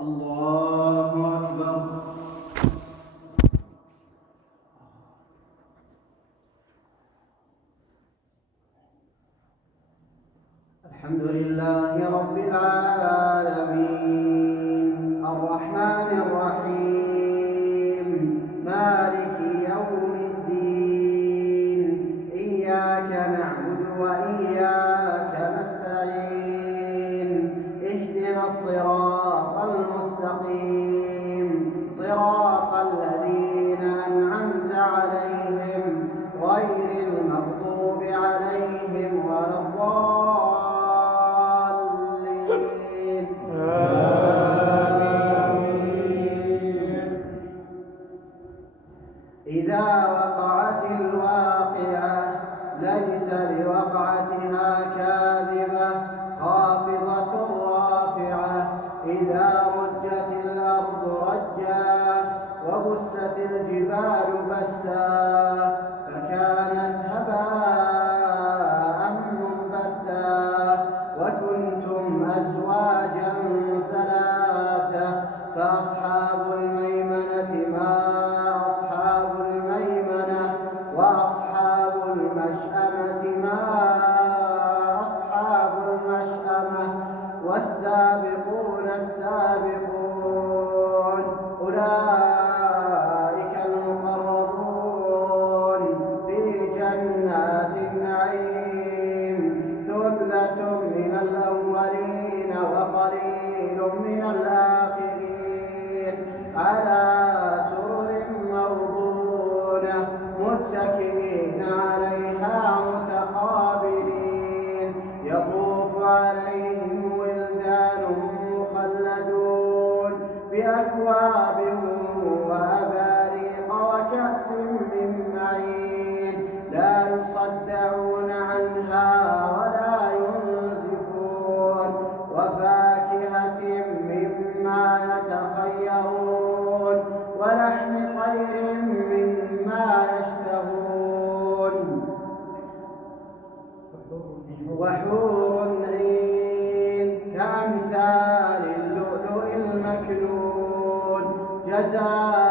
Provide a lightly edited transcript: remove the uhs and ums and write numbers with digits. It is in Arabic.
الله أكبر. الحمد لله رب العالمين الرحمن الرحيم مالك يوم الدين إياك نعبد وإياك نستعين اهدنا الصراط المستقيم صراط الذين أنعمت عليهم غير المغضوب عليهم ولا الضالين. آمين. إذا وقعت الواقعة ليس لوقعتها كاذبة خافضة رافعة إذا رجت الأرض رجا وبست الجبال بسا فكانت هباء منبثا وكنتم أزواجا ثلاثة فأصحاب الميمنة ما أصحاب الميمنة وأصحاب المشأمة ما أصحاب المشأمة والسابقون السابقون أولئك المقربون في جنات النعيم ثلة من الأولين وقليل من الآخرين على سرر موضونة متكئين عليها متقابلين يطوف عليهم ولدان مخلدون بأكواب وأباريق وكأس من معين لا يصدعون عنها ولا ينزفون وفاكهة مما يتخيرون ولحم طير مما يشتهون وحور عين كأمثال اللؤلؤ المكنون جزاء